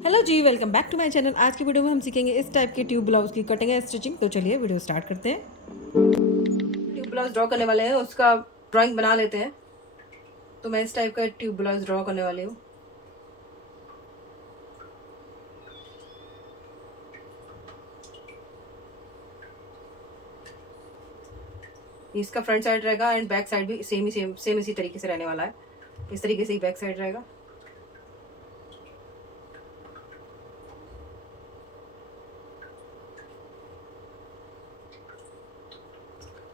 Hello जी, welcome back to my channel. आज की वीडियो में हम सीखेंगे इस टाइप के ट्यूब ब्लाउज की कटिंग एंड स्टिचिंग। तो चलिए वीडियो स्टार्ट करते हैं। ट्यूब ब्लाउज ड्रॉ करने वाले हैं, उसका ड्राइंग बना लेते हैं। तो मैं इस टाइप का ट्यूब ब्लाउज ड्रॉ करने वाली हूँ। इसका फ्रंट साइड रहेगा एंड बैक साइड भी सेम इसी तरीके से रहने वाला है। इस तरीके से ही बैक साइड रहेगा।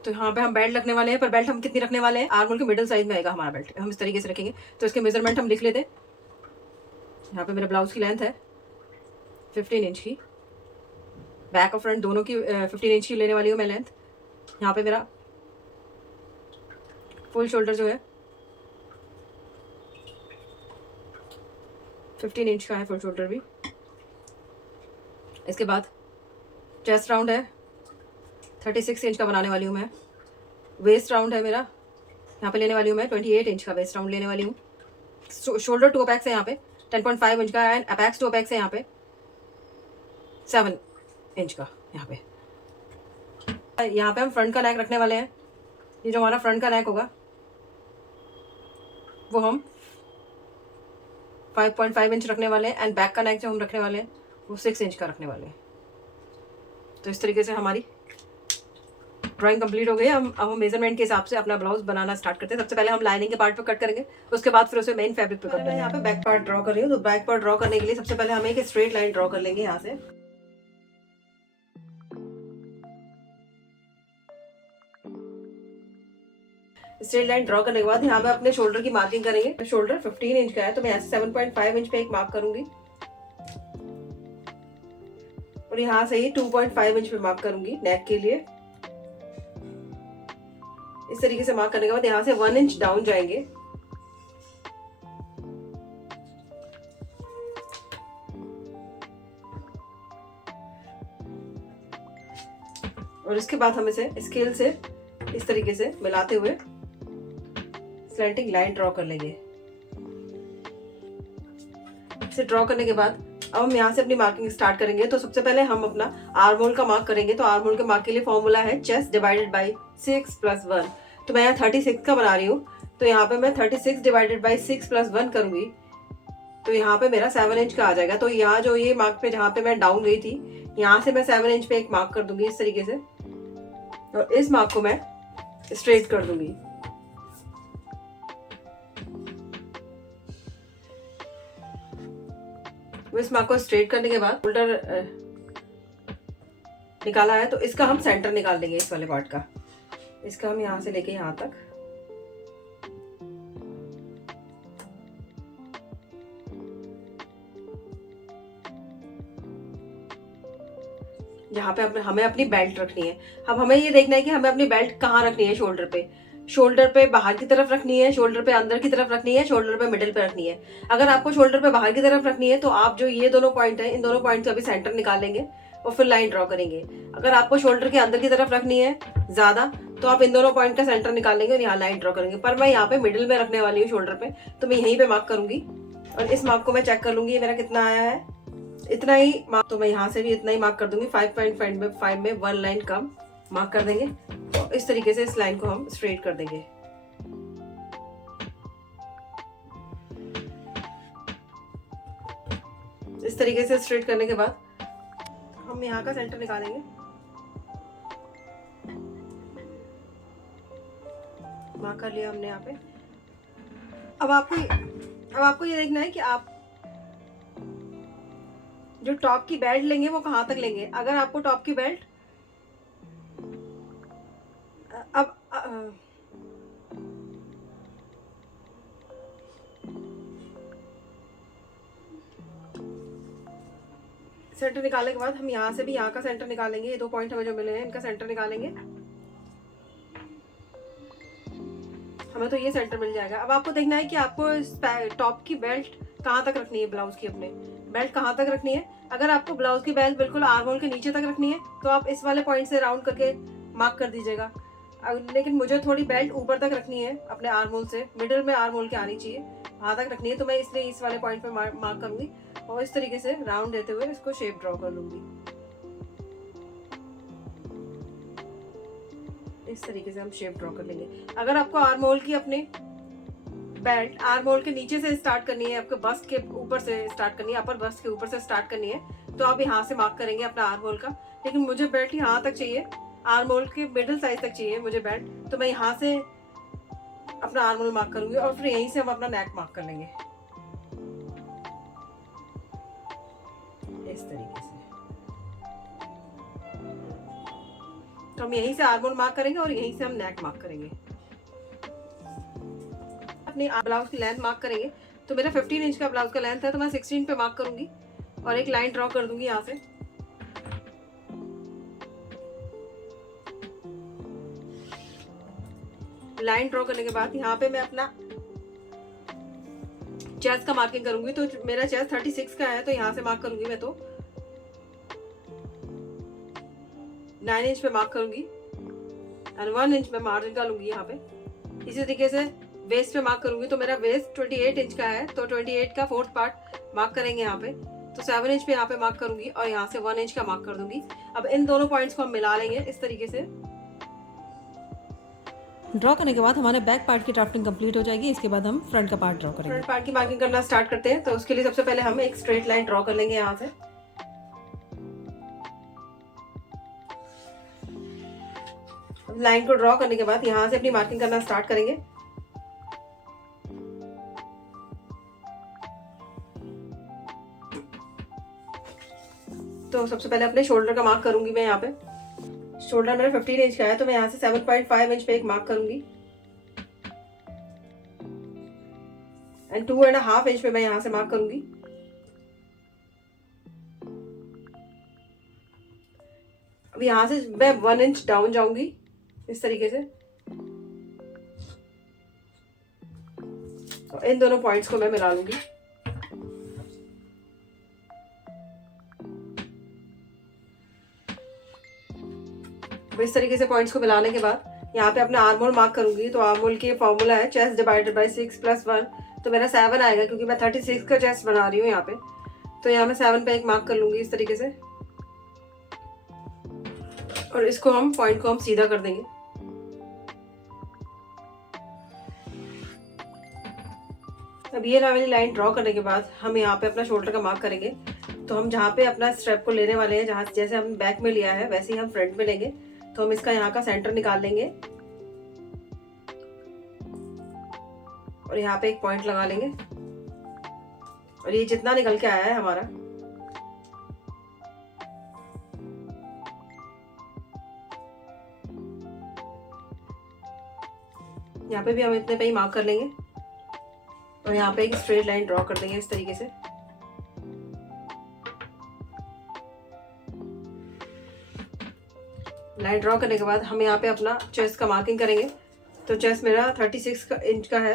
तो यहाँ पे हम बेल्ट रखने वाले हैं, पर बेल्ट हम कितनी रखने वाले हैं? आर्म होल के मिडिल साइज में आएगा हमारा बेल्ट। हम इस तरीके से रखेंगे। तो इसके मेजरमेंट हम लिख लेते हैं। यहाँ पे मेरे ब्लाउज की लेंथ है 15 इंच की। बैक और फ्रंट दोनों की 15 इंच की लेने वाली हूँ मैं लेंथ। यहाँ पे मेरा फुल शोल्डर जो है 15 इंच का है, फुल शोल्डर भी। इसके बाद चेस्ट राउंड है 36 इंच का बनाने वाली हूँ मैं। वेस्ट राउंड है मेरा, यहाँ पे लेने वाली हूँ मैं 28 इंच का वेस्ट राउंड लेने वाली हूँ। शोल्डर टू अपेक्स है यहाँ पे 10.5 इंच का, एंड अपेक्स टू अपेक्स है यहाँ पे 7 इंच का। यहाँ पे हम फ्रंट का नेक रखने वाले हैं। ये जो हमारा फ्रंट का नेक होगा वो हम 5.5 इंच रखने वाले हैं, एंड बैक का नेक जो हम रखने वाले हैं वो 6 इंच का रखने वाले हैं। तो इस तरीके से हमारी ड्राइंग कंप्लीट हो गई। अब हम मेजरमेंट के हिसाब से अपना ब्लाउज बनाना स्टार्ट करते हैं। सबसे पहले हम लाइनिंग के पार्ट पे कट करेंगे, उसके बाद फिर उसे मेन फैब्रिक पे कट करेंगे। मैं यहाँ पे बैक पार्ट ड्रॉ कर रही हूँ। तो बैक पार्ट ड्रॉ करने के लिए सबसे पहले हम एक स्ट्रेट लाइन ड्रॉ कर लेंगे यहाँ से। स्ट्रेट लाइन ड्रॉ करने के बाद यहाँ पे अपने शोल्डर की मार्किंग करेंगे। शोल्डर 15 इंच का है, तो मैं यहाँ से 7.5 इंच पे एक मार्क करूंगी, और यहाँ से ही 2.5 इंच पे मार्क करूंगी नेक के लिए। इस तरीके से मार्क करने के बाद यहाँ से 1 इंच डाउन जाएंगे। और इसके बाद हम इसे स्केल से इस तरीके से मिलाते हुए स्लैंटिंग लाइन ड्रॉ कर लेंगे। इसे ड्रॉ करने के बाद अब हम यहाँ से अपनी मार्किंग स्टार्ट करेंगे। तो सबसे पहले हम अपना आर्म होल का मार्क करेंगे। तो आर्म होल के मार्क के लिए फॉर्मूला है चेस्ट डिवाइडेड बाई 6 + 1। तो मैं यहाँ 36 का बना रही हूँ, तो यहाँ पे मैं 36 डिवाइडेड बाई 6 + 1 करूंगी। तो यहाँ पे मेरा 7 इंच का आ जाएगा। तो यहाँ जो ये मार्क पे जहाँ पे मैं डाउन गई थी, यहाँ से मैं 7 इंच पे एक मार्क कर दूंगी इस तरीके से, और इस मार्क को मैं स्ट्रेट कर दूंगी। इस मार्क को स्ट्रेट करने के बाद शोल्डर निकाला है, तो इसका हम सेंटर निकाल देंगे। इस वाले पार्ट का इसका हम यहाँ से लेके यहाँ तक यहाँ पे हमें अपनी बेल्ट रखनी है। अब हमें ये देखना है कि हमें अपनी बेल्ट कहाँ रखनी है। शोल्डर पे बाहर की तरफ रखनी है, शोल्डर पे अंदर की तरफ रखनी है, शोल्डर पे मिडिल पे रखनी है। अगर आपको शोल्डर पे बाहर की तरफ रखनी है, तो आप जो ये दोनों पॉइंट है, इन दोनों पॉइंट का भी सेंटर निकालेंगे और फिर लाइन ड्रॉ करेंगे। अगर आपको शोल्डर के अंदर की तरफ रखनी है ज्यादा, तो आप इन दोनों पॉइंट का सेंटर निकालेंगे और यहाँ लाइन ड्रॉ करेंगे। पर मैं यहाँ पे मिडिल में रखने वाली हूँ शोल्डर पे, तो मैं यहीं पे मार्क करूंगी, और इस मार्क को मैं चेक कर लूंगी मेरा कितना आया है। इतना ही मार्क, तो मैं यहाँ से भी इतना ही मार्क कर दूंगी। 5.5 में 1 लाइन कम मार्क कर देंगे। तो इस तरीके से इस लाइन को हम स्ट्रेट कर देंगे। इस तरीके से स्ट्रेट करने के बाद हम यहाँ का सेंटर निकालेंगे। मार्क कर लिया हमने यहाँ पे। अब आपको ये देखना है कि आप जो टॉप की बेल्ट लेंगे वो कहाँ तक लेंगे। अगर आपको टॉप की बेल्ट अब सेंटर निकालने के बाद हम यहाँ से भी यहाँ का सेंटर निकालेंगे। ये 2 पॉइंट हमें जो मिले हैं, इनका सेंटर निकालेंगे। हमें तो ये सेंटर मिल जाएगा। अब आपको देखना है कि आपको टॉप की बेल्ट कहाँ तक रखनी है। ब्लाउज की अपने बेल्ट कहाँ तक रखनी है। अगर आपको ब्लाउज की बेल्ट बिल्कुल आर्म होल के नीचे तक रखनी है, तो आप इस वाले पॉइंट से राउंड करके मार्क कर दीजिएगा। लेकिन मुझे थोड़ी बेल्ट ऊपर तक रखनी है, अपने आर्म होल से मिडिल में आर्म होल के आनी चाहिए, वहां तक रखनी है। तो मैं इसलिए इस वाले पॉइंट पे मार्क करूंगी, और इस तरीके से राउंड देते हुए इसको शेप ड्रॉ कर लूंगी। इस तरीके से हम शेप ड्रॉ कर लेंगे। अगर आपको आर्म होल की अपने बेल्ट आर्म होल के नीचे से स्टार्ट करनी है, आपके बस्ट के ऊपर से स्टार्ट करनी है, अपर बस्ट के ऊपर से स्टार्ट करनी है, तो आप यहाँ से मार्क करेंगे अपना आर्म होल का। लेकिन मुझे बेल्ट यहाँ तक चाहिए, आर्म होल के मिडिल साइज तक चाहिए मुझे बेल्ट, तो मैं यहाँ से अपना आर्म होल मार्क करूंगी और फिर यहीं से हम अपना नेक मार्क कर लेंगे इस तरीके से। तो हम यहीं से आर्म होल मार्क करेंगे और यहीं से हम नेक मार्क करेंगे। अपनी ब्लाउज की लेंथ मार्क करेंगे। तो मेरा 15 इंच का ब्लाउज का लेंथ है, तो मैं 16 पे मार्क करूंगी और एक लाइन ड्रॉ कर दूंगी यहाँ से। लाइन ड्रॉ करने के बाद यहाँ पे मैं अपना चेस्ट का मार्किंग करूंगी। तो मेरा चेस्ट 36 का है, तो यहाँ से मार्क करूंगी मैं। तो 9 इंच पे मार्क करूंगी और 1 इंच पे मार्जिन का लूंगी यहाँ पे। इसी तरीके से वेस्ट पे मार्क करूंगी। तो मेरा वेस्ट 28 इंच का है, तो 28 का 4th पार्ट मार्क करेंगे यहाँ पे। तो 7 इंच पे यहाँ पे मार्क करूंगी और यहाँ से 1 इंच का मार्क कर दूंगी। अब इन दोनों पॉइंट्स को हम मिला लेंगे इस तरीके से। ड्रॉ करने के बाद हमारे बैक पार्ट की ड्राफ्टिंग कंप्लीट हो जाएगी। इसके बाद हम फ्रंट का पार्ट ड्रॉ करेंगे। फ्रंट पार्ट की मार्किंग करना स्टार्ट करते हैं। तो उसके लिए सबसे पहले हम एक स्ट्रेट लाइन ड्रॉ कर लेंगे यहाँ से। लाइन को ड्रॉ करने के बाद यहाँ से अपनी मार्किंग करना स्टार्ट करेंगे। तो सबसे पहले अपने शोल्डर का मार्क करूंगी मैं यहाँ पे। शोल्डर मेरा 15 इंच का है, तो मैं यहाँ से 7.5 इंच पे एक मार्क करूंगी एंड 2.5 इंच पे मैं यहाँ से मार्क करूंगी। अब यहाँ से मैं 1 इंच डाउन जाऊंगी इस तरीके से। तो इन दोनों पॉइंट्स को मैं मिला लूंगी। इस तरीके से पॉइंट्स को मिलाने के बाद यहाँ पे अपना आर्म होल मार्क करूंगी। तो आर्म होल की फॉर्मूला है चेस्ट डिवाइडेड बाय 6 + 1, तो मेरा 7 आएगा क्योंकि मैं 36 का चेस्ट बना रही हूँ यहाँ पे। तो यहाँ मैं 7 पे एक मार्क कर लूंगी इस तरीके से और इसको हम पॉइंट को हम सीधा कर देंगे। अब ये वाली लाइन ड्रॉ करने के बाद हम यहाँ पे अपना शोल्डर का मार्क करेंगे। तो हम जहाँ पे अपना स्ट्रेप को लेने वाले हैं, जहाँ जैसे हम बैक में लिया है वैसे ही हम फ्रंट में लेंगे। तो हम इसका यहाँ का सेंटर निकाल लेंगे और यहाँ पे एक पॉइंट लगा लेंगे और ये जितना निकल के आया है हमारा, यहाँ पे भी हम इतने पे ही मार्क कर लेंगे और यहाँ पे एक स्ट्रेट लाइन ड्रॉ कर देंगे इस तरीके से। लाइन ड्रॉ करने के बाद हम यहाँ पे अपना चेस्ट का मार्किंग करेंगे। तो चेस्ट मेरा 36 इंच का है,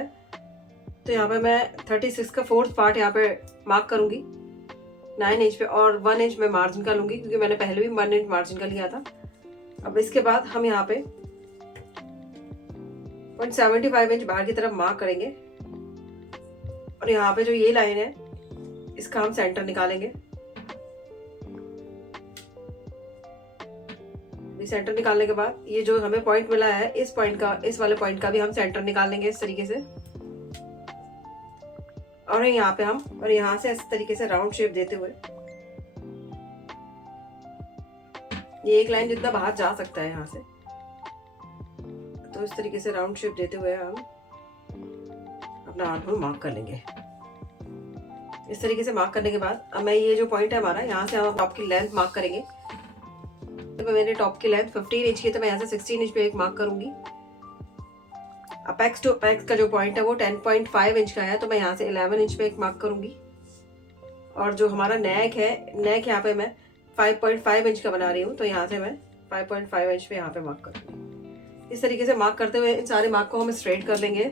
तो यहाँ पे मैं 36 का 4th पार्ट यहाँ पे मार्क करूंगी 9 इंच पे और 1 इंच में मार्जिन का लूंगी क्योंकि मैंने पहले भी 1 इंच मार्जिन का लिया था। अब इसके बाद हम यहाँ पे 0.75 इंच बाहर की तरफ मार्क करेंगे और यहाँ पे जो ये लाइन है इसका हम सेंटर निकालेंगे। सेंटर निकालने के बाद ये जो हमें पॉइंट मिला है इस पॉइंट का, इस वाले पॉइंट का भी हम सेंटर निकाल लेंगे इस तरीके से और यहाँ पे हम और यहाँ से इस तरीके से राउंड शेप देते हुए ये एक लाइन जितना बाहर जा सकता है यहाँ से, तो इस तरीके से राउंड शेप देते हुए हम अपना आर्म होल मार्क कर लेंगे। इस तरीके से मार्क करने के बाद अब मैं ये जो पॉइंट है हमारा, यहाँ से हम टॉप की लेंथ मार्क करेंगे। तो मेरे टॉप की लेंथ 15 इंच की, तो मैं यहाँ से 16 इंच पे एक मार्क करूंगी। अपेक्स टू अपेक्स का जो पॉइंट है वो 10.5 इंच का है, तो मैं यहाँ से 11 इंच पे एक मार्क करूंगी। और जो हमारा नेक है, नेक यहाँ पे मैं 5.5 इंच का बना रही हूँ, तो यहाँ से मैं 5.5 इंच पे यहाँ पे मार्क करूंगी। इस तरीके से मार्क करते हुए इन सारे मार्क को हम स्ट्रेट कर लेंगे।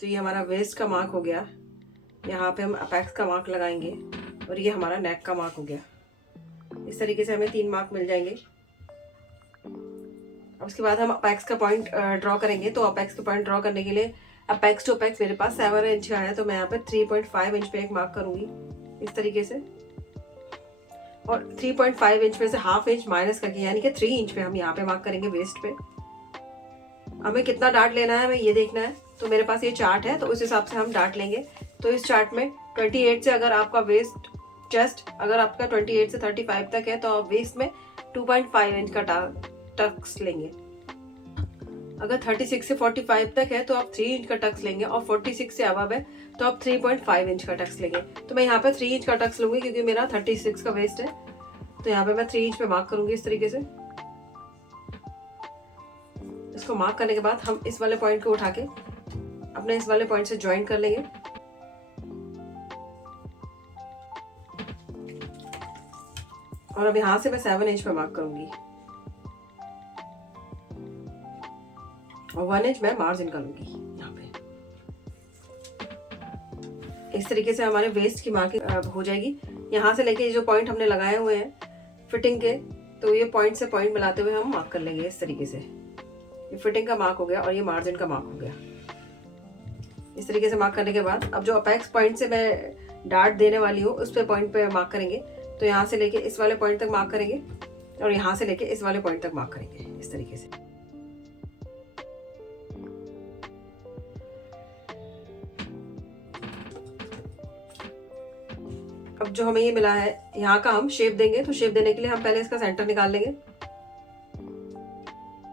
तो ये हमारा वेस्ट का मार्क हो गया, यहाँ पे हम अपेक्स का मार्क लगाएंगे और ये हमारा नेक का मार्क हो गया। इस तरीके से हमें 3 मार्क मिल जाएंगे। अब उसके बाद हम अपेक्स का पॉइंट ड्रॉ करेंगे। तो अपेक्स का पॉइंट ड्रॉ करने के लिए अपेक्स टू अपेक्स मेरे पास 7 इंच का है, तो मैं यहाँ पे 3.5 इंच पे एक मार्क करूंगी इस तरीके से, और 3.5 इंच में से हाफ इंच माइनस करके यानी कि 3 इंच पे हम यहाँ पे मार्क करेंगे वेस्ट पे। हमें कितना डार्ट लेना है हमें ये देखना है, तो मेरे पास ये चार्ट है तो उस हिसाब से हम डार्ट लेंगे। तो इस चार्ट में 28 से अगर आपका वेस्ट चेस्ट अगर आपका 28 से 35 तक है तो आप वेस्ट में 2.5 इंच का टक्स लेंगे। अगर 36 से 45 तक है तो आप 3 इंच का टक्स लेंगे, और 46 से अबव है तो आप 3.5 इंच का टक्स लेंगे। तो मैं यहाँ पे 3 इंच का टक्स लूंगी क्योंकि मेरा 36 का वेस्ट है, तो यहाँ पे मैं 3 इंच पे मार्क करूंगी इस तरीके से। इसको मार्क करने के बाद हम इस वाले पॉइंट को उठा के अपने इस वाले पॉइंट से ज्वाइन कर लेंगे। और अब यहाँ से मैं 7 इंच पे मार्क करूंगी, और 1 इंच मैं मार्जिन कर लूंगी यहाँ पे। इस तरीके से हमारे वेस्ट की मार्किंग हो जाएगी। यहाँ से लेके जो पॉइंट हमने लगाए हुए हैं फिटिंग के, तो ये पॉइंट से पॉइंट मिलाते हुए हम मार्क कर लेंगे इस तरीके से। ये फिटिंग का मार्क हो गया और ये मार्जिन का मार्क हो गया। इस तरीके से मार्क करने के बाद अब जो अपेक्स पॉइंट से मैं डार्ट देने वाली हूँ उस पे पॉइंट पे मार्क करेंगे। तो यहाँ से लेके इस वाले पॉइंट तक मार्क करेंगे, और यहाँ से लेके इस वाले पॉइंट तक मार्क करेंगे इस तरीके से। अब जो हमें ये मिला है यहाँ का हम शेप देंगे, तो शेप देने के लिए हम पहले इसका सेंटर निकाल लेंगे।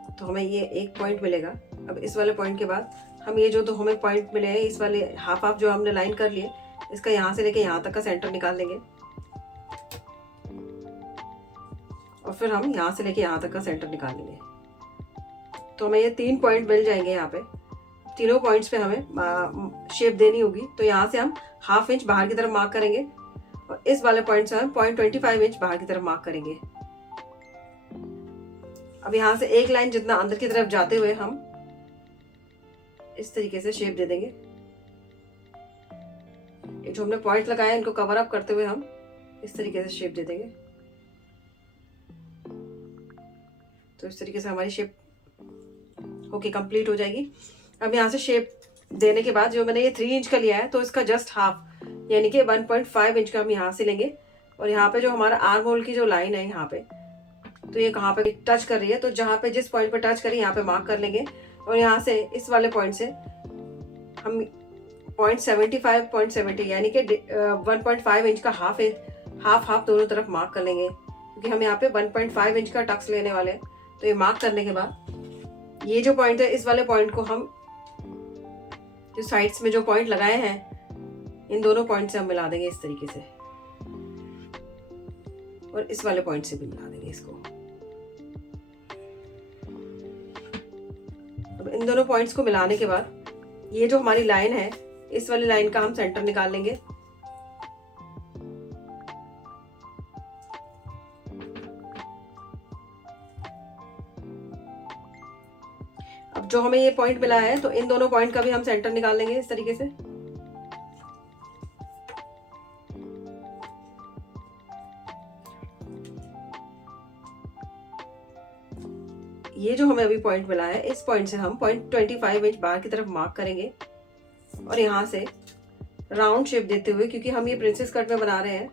तो हमें ये एक पॉइंट मिलेगा। अब इस वाले पॉइंट के बाद हम ये जो दो हमें पॉइंट मिले हैं इस वाले हाफ हाफ जो हमने लाइन कर लिए, इसका यहाँ से लेके यहाँ तक का सेंटर निकाल लेंगे, और फिर हम यहाँ से लेके यहाँ तक का सेंटर निकाल लेंगे। तो हमें ये 3 पॉइंट मिल जाएंगे। यहाँ पे तीनों पॉइंट्स पे हमें शेप देनी होगी। तो यहाँ से हम हाफ इंच बाहर की तरफ मार्क करेंगे, और इस वाले पॉइंट से हम 0.25 इंच बाहर की तरफ मार्क करेंगे। अब यहाँ से एक लाइन जितना अंदर की तरफ जाते हुए हम इस तरीके से शेप दे देंगे। ये जो हमने पॉइंट लगाए इनको कवर अप करते हुए हम इस तरीके से शेप दे देंगे। तो इस तरीके से हमारी शेप होके कंप्लीट हो जाएगी। अब यहाँ से शेप देने के बाद जो मैंने ये 3 इंच का लिया है तो इसका जस्ट हाफ यानी कि 1.5 इंच का हम यहाँ से लेंगे, और यहाँ पे जो हमारा आर्म होल की जो लाइन है यहाँ पे, तो ये कहाँ पे टच कर रही है, तो जहाँ पे जिस पॉइंट पे टच करें यहाँ पे मार्क कर लेंगे। और यहाँ से इस वाले पॉइंट से हम 0.75 यानी कि 1.5 इंच का हाफ दोनों तरफ मार्क कर लेंगे, क्योंकि हम यहाँ पे 1.5 इंच का टक्स लेने वाले हैं। तो ये मार्क करने के बाद ये जो पॉइंट है इस वाले पॉइंट को हम जो साइड्स में जो पॉइंट लगाए हैं इन दोनों पॉइंट से हम मिला देंगे इस तरीके से, और इस वाले पॉइंट से भी मिला देंगे इसको। अब इन दोनों पॉइंट्स को मिलाने के बाद ये जो हमारी लाइन है इस वाली लाइन का हम सेंटर निकाल लेंगे। अब जो हमें ये पॉइंट मिला है तो इन दोनों पॉइंट का भी हम सेंटर निकाल लेंगे इस तरीके से। ये जो हमें अभी पॉइंट मिला है इस पॉइंट से हम 0.25 इंच बाहर की तरफ मार्क करेंगे, और यहाँ से राउंड शेप देते हुए, क्योंकि हम ये प्रिंसेस कट में बना रहे हैं,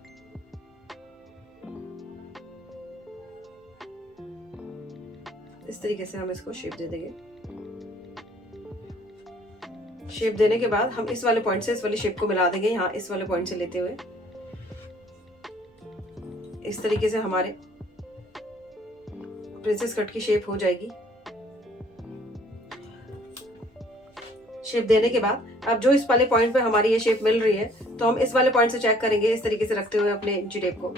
इस तरीके से हम इसको शेप दे देंगे। शेप देने के बाद हम इस वाले पॉइंट से इस वाली शेप को मिला देंगे, यहाँ इस वाले पॉइंट से लेते हुए। इस तरीके से हमारे प्रिंसेस कट की शेप हो जाएगी। शेप देने के बाद अब जो इस वाले पॉइंट पे हमारी ये शेप मिल रही है तो हम इस वाले पॉइंट से चेक करेंगे इस तरीके से रखते हुए अपने इंची टेप को।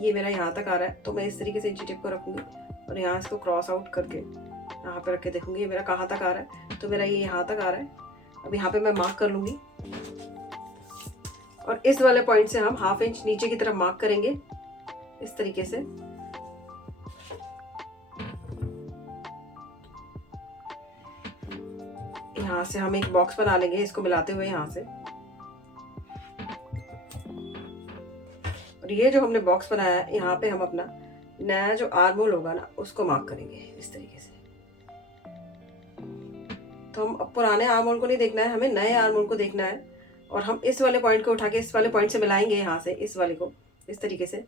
ये मेरा यहाँ तक आ रहा है तो मैं इस तरीके से इंची टेप को रखूंगी, और यहाँ इसको क्रॉस आउट करके यहाँ पे रख के देखूंगी ये मेरा कहाँ तक आ रहा है। तो मेरा ये यहाँ तक आ रहा है। अब यहाँ पे मैं मार्क कर लूंगी, और इस वाले पॉइंट से हम हाफ इंच नीचे की तरफ मार्क करेंगे इस तरीके से। यहाँ से हम एक बॉक्स बना लेंगे इसको मिलाते हुए यहाँ से, और ये जो हमने बॉक्स बनाया है यहाँ पे हम अपना नया जो आर्म होल होगा ना उसको मार्क करेंगे इस तरीके से। तो हम अब पुराने आर्म होल को नहीं देखना है, हमें नए आर्म होल को देखना है। और हम इस वाले पॉइंट को उठा के इस वाले पॉइंट से मिलाएंगे, यहाँ से इस वाले को इस तरीके से।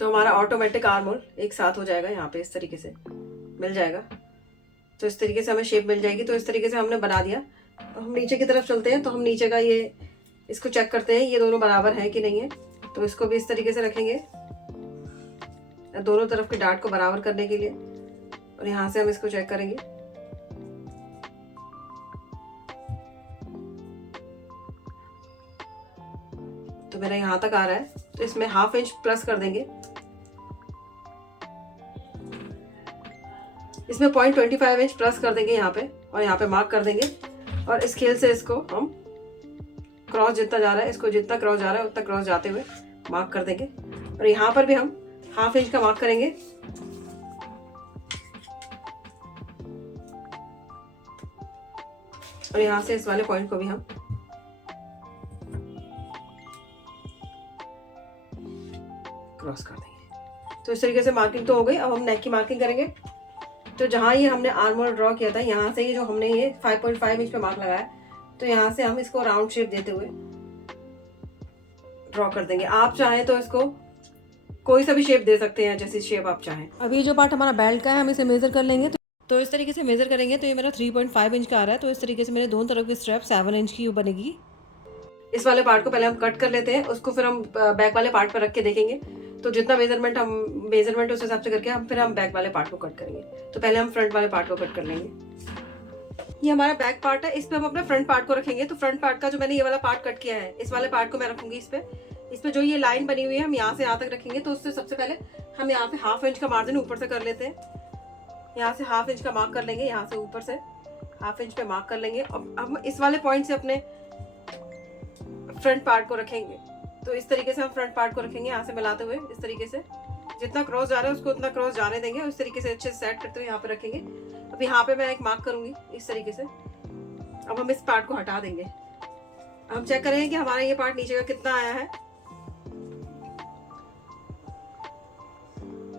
तो हमारा ऑटोमेटिक आर्म होल एक साथ हो जाएगा, यहाँ पे इस तरीके से मिल जाएगा। तो इस तरीके से हमें शेप मिल जाएगी। तो इस तरीके से हमने बना दिया। हम नीचे की तरफ चलते हैं, तो हम नीचे का ये इसको चेक करते हैं ये दोनों बराबर है कि नहीं है। तो इसको भी इस तरीके से रखेंगे दोनों तरफ के डार्ट को बराबर करने के लिए, और यहाँ से हम इसको चेक करेंगे। तो मेरा यहाँ तक आ रहा है, तो इसमें 1/2 इंच प्लस कर देंगे। इसमें 0.25 इंच प्लस कर देंगे यहाँ पे, और यहाँ पे मार्क कर देंगे। और इस स्केल से इसको हम क्रॉस जितना जा रहा है, इसको जितना क्रॉस जा रहा है उतना क्रॉस जाते हुए मार्क कर देंगे। और यहाँ पर भी हम 1/2 इंच का मार्क करेंगे। और यहाँ से इस वाले पॉइंट को भी हम क्रॉस कर देंगे। तो इस तरीके से मार्किंग तो हो गई। अब हम नेक की मार्किंग करेंगे। तो जहाँ ये हमने आर्म होल ड्रॉ किया था, यहाँ से ये जो हमने ये 5.5 इंच पे मार्क लगाया, तो यहाँ से हम इसको राउंड शेप देते हुए ड्रॉ कर देंगे। आप चाहें तो इसको कोई सा भी शेप दे सकते हैं, जैसी शेप आप चाहें। अब ये जो पार्ट हमारा बेल्ट का है, हम इसे मेज़र कर लेंगे। तो इस तरीके से मेज़र करेंगे। तो ये मेरा 3.5 इंच का आ रहा है। तो इस तरीके से मेरे दोनों तरफ की स्ट्रैप 7 इंच की बनेगी। इस वाले पार्ट को पहले हम कट कर लेते हैं, उसको फिर हम बैक वाले पार्ट पर रख के देखेंगे। तो जितना मेजरमेंट उस हिसाब से करके हम बैक वाले पार्ट को कट करेंगे। तो पहले हम फ्रंट वाले पार्ट को कट कर लेंगे। ये हमारा बैक पार्ट है, इस पे हम अपने फ्रंट पार्ट को रखेंगे। तो फ्रंट पार्ट का जो मैंने ये वाला पार्ट कट किया है, इस वाले पार्ट को मैं रखूंगी इस पे जो ये लाइन बनी हुई है हम यहाँ से यहाँ तक रखेंगे। तो उससे सबसे पहले हम यहाँ पे 1/2 इंच का मार्जिन ऊपर से कर लेते हैं। यहाँ से 1/2 इंच का मार्क कर लेंगे, यहाँ से ऊपर से 1/2 इंच पे मार्क कर लेंगे। अब हम इस वाले पॉइंट से अपने फ्रंट पार्ट को रखेंगे। तो इस तरीके से हम फ्रंट पार्ट को रखेंगे, यहाँ से मिलाते हुए इस तरीके से जितना क्रॉस जा रहा है उसको उतना क्रॉस जाने देंगे। और इस तरीके से अच्छे से सेट करते हुए यहाँ पे रखेंगे। अब यहाँ पे मैं एक मार्क करूंगी इस तरीके से। अब हम इस पार्ट को हटा देंगे। हम चेक करेंगे कि हमारा ये पार्ट नीचे का कितना आया है।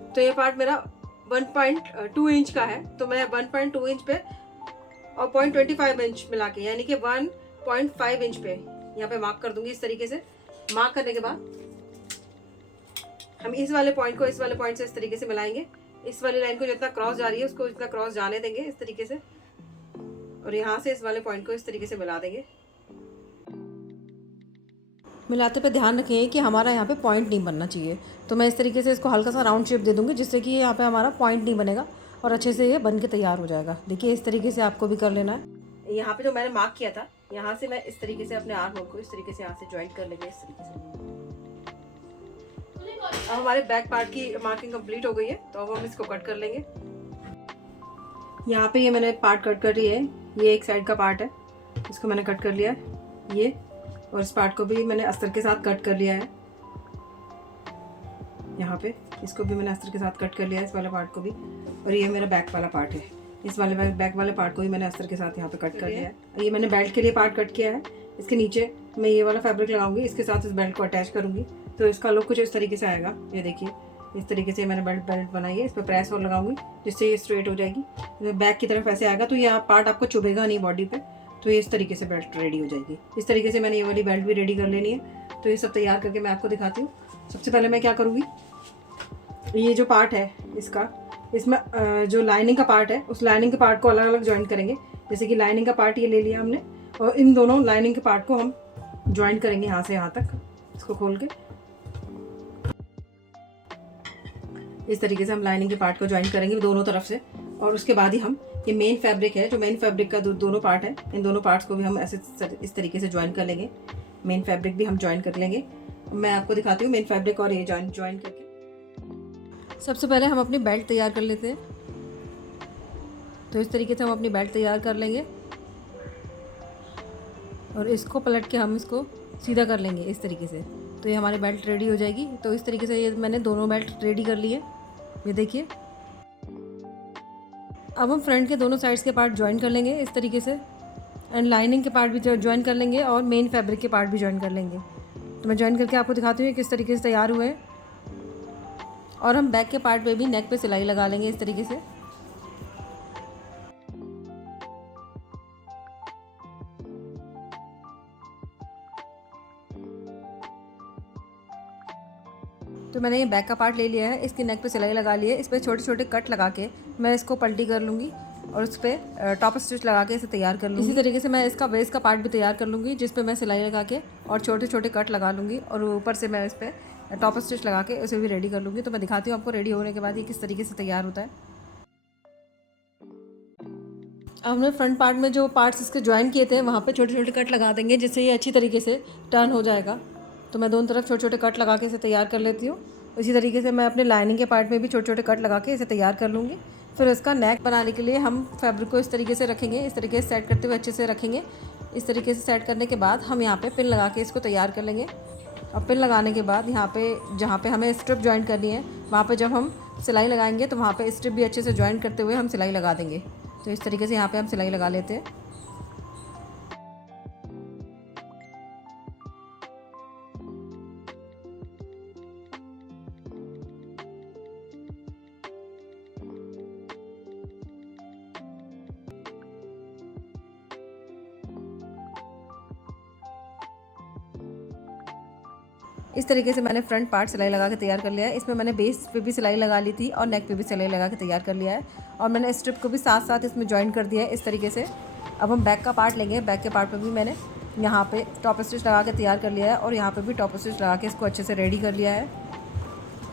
तो ये पार्ट मेरा 1.2 इंच का है। तो मैं 1.2 इंच पे और 0.25 इंच मिला के, यानी कि 1.5 इंच पे यहाँ पे मार्क कर दूंगी इस तरीके से। मार्क करने के बाद हम इस वाले पॉइंट को इस वाले पॉइंट से इस तरीके से मिलाएंगे। इस वाली लाइन को जितना क्रॉस जा रही है उसको उतना क्रॉस जाने देंगे इस तरीके से। और यहाँ से इस वाले पॉइंट को इस तरीके से मिला देंगे। मिलाते पे ध्यान रखें कि हमारा यहाँ पे पॉइंट नहीं बनना चाहिए। तो मैं इस तरीके से इसको हल्का सा राउंड शेप दे दूँगी, जिससे कि यहाँ पे हमारा पॉइंट नहीं बनेगा और अच्छे से ये बन के तैयार हो जाएगा। देखिए इस तरीके से आपको भी कर लेना है। यहाँ पे जो मैंने मार्क किया था, यहाँ से मैं इस तरीके से अपने आर्म होल को इस तरीके से यहाँ से ज्वाइंट कर लेंगे इस तरीके से। अब हमारे बैक पार्ट की मार्किंग कंप्लीट हो गई है। तो अब हम इसको कट कर लेंगे। यहाँ पे ये मैंने पार्ट कट कर लिया है। ये एक साइड का पार्ट है, इसको मैंने कट कर लिया है ये। और इस पार्ट को भी मैंने अस्तर के साथ कट कर लिया है। यहाँ पे इसको भी मैंने अस्तर के साथ कट कर लिया है, इस वाले पार्ट को भी। और ये मेरा बैक वाला पार्ट है, इस वाले बैक वाले पार्ट को भी मैंने अस्तर के साथ यहाँ पे कट कर लिया है। और ये मैंने बेल्ट के लिए पार्ट कट किया है। इसके नीचे मैं ये वाला फैब्रिक लगाऊंगी, इसके साथ इस बेल्ट को अटैच करूंगी। तो इसका लुक कुछ इस तरीके से आएगा। ये देखिए इस तरीके से मैंने बेल्ट बनाई है। इस पर प्रेस और लगाऊंगी जिससे ये स्ट्रेट हो जाएगी। बैक की तरफ ऐसे आएगा तो ये पार्ट आपको चुभेगा नहीं बॉडी पे। तो ये इस तरीके से बेल्ट रेडी हो जाएगी। इस तरीके से मैंने ये वाली बेल्ट भी रेडी कर लेनी है। तो ये सब तैयार करके मैं आपको दिखाती हूँ। सबसे पहले मैं क्या करूँगी, ये जो पार्ट है इसका, इसमें जो लाइनिंग का पार्ट है उस लाइनिंग के पार्ट को अलग अलग ज्वाइन करेंगे। जैसे कि लाइनिंग का पार्ट ये ले लिया हमने, और इन दोनों लाइनिंग के पार्ट को हम ज्वाइन करेंगे यहाँ से यहाँ तक, इसको खोल के इस तरीके से हम लाइनिंग के पार्ट को ज्वाइन करेंगे दोनों तरफ से। और उसके बाद ही हम ये मेन फैब्रिक है, जो मेन फैब्रिक का दोनों पार्ट है, इन दोनों पार्ट्स को भी हम ऐसे इस तरीके से ज्वाइन कर लेंगे। मेन फैब्रिक भी हम ज्वाइन कर लेंगे। मैं आपको दिखाती हूँ मेन फैब्रिक और ये ज्वाइन करके। सबसे पहले हम अपनी बेल्ट तैयार कर लेते हैं। तो इस तरीके से हम अपनी बेल्ट तैयार कर लेंगे और इसको पलट के हम इसको सीधा कर लेंगे इस तरीके से। तो ये हमारी बेल्ट रेडी हो जाएगी। तो इस तरीके से ये मैंने दोनों बेल्ट रेडी कर लिए, ये देखिए। अब हम फ्रंट के दोनों साइड्स के पार्ट ज्वाइन कर लेंगे इस तरीके से, एंड लाइनिंग के पार्ट भी ज्वाइन कर लेंगे और मेन फैब्रिक के पार्ट भी ज्वाइन कर लेंगे। तो मैं ज्वाइन करके आपको दिखाती हूँ किस तरीके से तैयार हुए हैं। और हम बैक के पार्ट पे भी नेक पे सिलाई लगा लेंगे इस तरीके से। तो मैंने ये बैक का पार्ट ले लिया है, इसकी नेक पे सिलाई लगा ली है। इस पर छोटे छोटे कट लगा के मैं इसको पलटी कर लूँगी और उस पर टॉप स्टिच लगा के इसे तैयार कर लूँगी। इसी तरीके से मैं इसका वेस्ट का पार्ट भी तैयार कर लूँगी, जिस पे मैं सिलाई लगा के और छोटे छोटे कट लगा लूँगी और ऊपर से मैं इस पर टॉप स्टिच लगा के उसे भी रेडी कर लूँगी। तो मैं दिखाती हूँ आपको रेडी होने के बाद ये किस तरीके से तैयार होता है। अब हमने फ्रंट पार्ट में जो पार्ट्स इसके ज्वाइन किए थे वहाँ पे छोटे छोटे कट लगा देंगे, जिससे ये अच्छी तरीके से टर्न हो जाएगा। तो मैं दोनों तरफ छोटे छोटे कट लगा के इसे तैयार कर लेती हूँ। इसी तरीके से मैं अपने लाइनिंग के पार्ट में भी छोटे छोटे कट लगा के इसे तैयार कर लूँगी। फिर इसका नेक बनाने के लिए हम फैब्रिक को इस तरीके से रखेंगे, इस तरीके से सेट करते हुए अच्छे से रखेंगे। इस तरीके से सेट करने के बाद हम यहाँ पे पिन लगा के इसको तैयार कर लेंगे। और पिन लगाने के बाद यहाँ पे जहाँ पे हमें स्ट्रिप ज्वाइन करनी है वहाँ पे जब हम सिलाई लगाएंगे तो वहाँ पे स्ट्रिप भी अच्छे से ज्वाइन करते हुए हम सिलाई लगा देंगे। तो इस तरीके से यहाँ पे हम सिलाई लगा लेते हैं। इस तरीके से मैंने फ्रंट पार्ट सिलाई लगा के तैयार कर लिया है। इसमें मैंने बेस पे भी सिलाई लगा ली थी और नेक पे भी सिलाई लगा के तैयार कर लिया है और मैंने स्ट्रिप को भी साथ साथ इसमें ज्वाइन कर दिया है इस तरीके से। अब हम बैक का पार्ट लेंगे। बैक के पार्ट पे भी मैंने यहाँ पे टॉप स्टिच लगा के तैयार कर लिया है और यहाँ पे भी टॉप स्टिच लगा के इसको अच्छे से रेडी कर लिया है।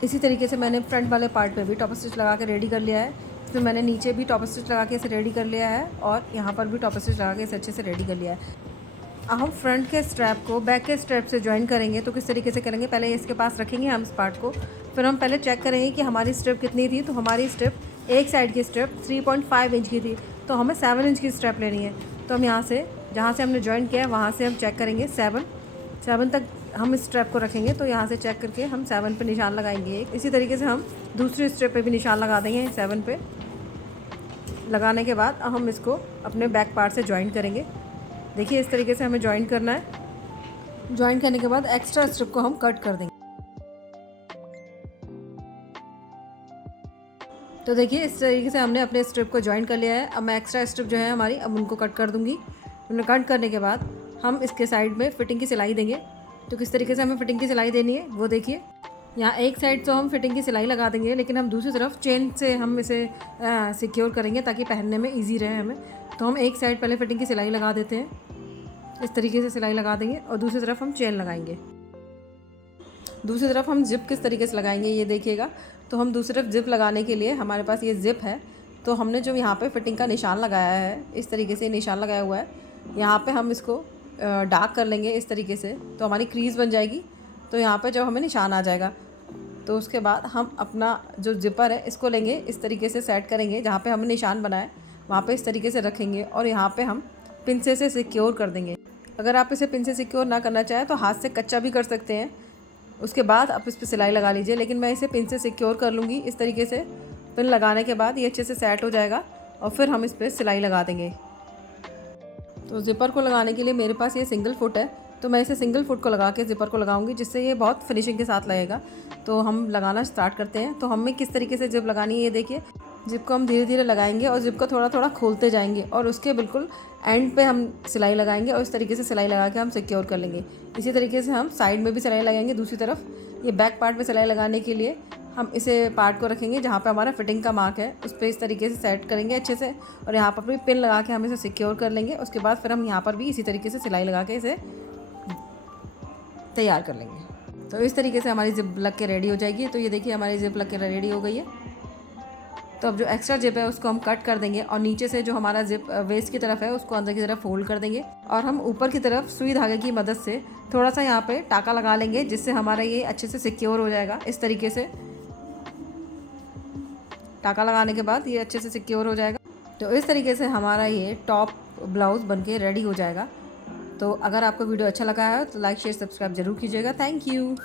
इसी तरीके से मैंने फ्रंट वाले पार्ट पे भी टॉप स्टिच लगा के रेडी कर लिया है। इसमें मैंने नीचे भी टॉप स्टिच लगा के इसे रेडी कर लिया है और यहाँ पर भी टॉप स्टिच लगा के इसे अच्छे से रेडी कर लिया है। अब हम फ्रंट के स्ट्रैप को बैक के स्ट्रैप से ज्वाइन करेंगे। तो किस तरीके से करेंगे, पहले इसके पास रखेंगे हम इस पार्ट को, फिर हम पहले चेक करेंगे कि हमारी स्ट्रिप कितनी थी। तो हमारी स्ट्रिप एक साइड की स्ट्रिप 3.5 इंच की थी, तो हमें 7 इंच की स्ट्रिप लेनी है। तो हम यहाँ से जहाँ से हमने ज्वाइन किया है वहाँ से हम चेक करेंगे 7 तक हम इस स्ट्रिप को रखेंगे। तो यहाँ से चेक करके हम 7 पे निशान लगाएंगे। इसी तरीके से हम दूसरी स्ट्रिप पे भी निशान लगा देंगे 7 पे। लगाने के बाद हम इसको अपने बैक पार्ट से ज्वाइन करेंगे। देखिए इस तरीके से हमें ज्वाइन करना है। ज्वाइन करने के बाद एक्स्ट्रा स्ट्रिप को हम कट कर देंगे। तो देखिए इस तरीके से हमने अपने स्ट्रिप को ज्वाइन कर लिया है। अब मैं एक्स्ट्रा स्ट्रिप जो है हमारी अब उनको कट कर दूंगी। उन्हें कट करने के बाद हम इसके साइड में फिटिंग की सिलाई देंगे। तो किस तरीके से हमें फिटिंग की सिलाई देनी है वो देखिए। यहाँ एक साइड तो हम फिटिंग की सिलाई लगा देंगे, लेकिन हम दूसरी तरफ चेन से हम इसे सिक्योर करेंगे ताकि पहनने में ईजी रहे हमें। तो हम एक साइड पहले फिटिंग की सिलाई लगा देते हैं, इस तरीके से सिलाई लगा देंगे और दूसरी तरफ हम चेन लगाएंगे। दूसरी तरफ हम जिप किस तरीके से लगाएंगे ये देखिएगा। तो हम दूसरी तरफ जिप लगाने के लिए हमारे पास ये जिप है। तो हमने जो यहाँ पे फिटिंग का निशान लगाया है, इस तरीके से निशान लगाया हुआ है, यहाँ पे हम इसको डार्क कर लेंगे इस तरीके से। तो हमारी क्रीज़ बन जाएगी। तो यहाँ पे जब हमें निशान आ जाएगा तो उसके बाद हम अपना जो जिपर है इसको लेंगे, इस तरीके से सेट करेंगे। जहाँ पे हमने निशान बनाया वहाँ पे इस तरीके से रखेंगे और यहाँ पे हम पिंसे से सिक्योर कर देंगे। अगर आप इसे पिन से सिक्योर ना करना चाहें तो हाथ से कच्चा भी कर सकते हैं, उसके बाद आप इस पर सिलाई लगा लीजिए। लेकिन मैं इसे पिन से सिक्योर कर लूँगी इस तरीके से। पिन लगाने के बाद ये अच्छे से सेट हो जाएगा और फिर हम इस पर सिलाई लगा देंगे। तो ज़िपर को लगाने के लिए मेरे पास ये सिंगल फुट है, तो मैं इसे सिंगल फुट को लगा के ज़िपर को लगाऊंगी, जिससे ये बहुत फिनिशिंग के साथ लगेगा। तो हम लगाना स्टार्ट करते हैं। तो हमें किस तरीके से जिप लगानी है ये देखिए। जिप को हम धीरे धीरे लगाएंगे और जिप को थोड़ा थोड़ा खोलते जाएंगे और उसके बिल्कुल एंड पे हम सिलाई लगाएंगे और इस तरीके से सिलाई लगा के हम सिक्योर कर लेंगे। इसी तरीके से हम साइड में भी सिलाई लगाएंगे दूसरी तरफ। ये बैक पार्ट में सिलाई लगाने के लिए हम इसे पार्ट को रखेंगे जहाँ पे हमारा फिटिंग का मार्क है, उस पर इस तरीके से सेट करेंगे अच्छे से और यहाँ पर भी पिन लगा के हम इसे सिक्योर कर लेंगे। उसके बाद फिर हम यहाँ पर भी इसी तरीके से सिलाई लगा के इसे तैयार कर लेंगे। तो इस तरीके से हमारी जिप लग के रेडी हो जाएगी। तो ये देखिए हमारी जिप लग के रेडी हो गई है। तो अब जो एक्स्ट्रा जिप है उसको हम कट कर देंगे और नीचे से जो हमारा जिप वेस्ट की तरफ है उसको अंदर की तरफ फोल्ड कर देंगे और हम ऊपर की तरफ सुई धागे की मदद से थोड़ा सा यहाँ पे टाका लगा लेंगे, जिससे हमारा ये अच्छे से सिक्योर हो जाएगा। इस तरीके से टाका लगाने के बाद ये अच्छे से सिक्योर हो जाएगा। तो इस तरीके से हमारा ये टॉप ब्लाउज़ बनके रेडी हो जाएगा। तो अगर आपको वीडियो अच्छा लगा है तो लाइक शेयर सब्सक्राइब जरूर कीजिएगा। Thank you.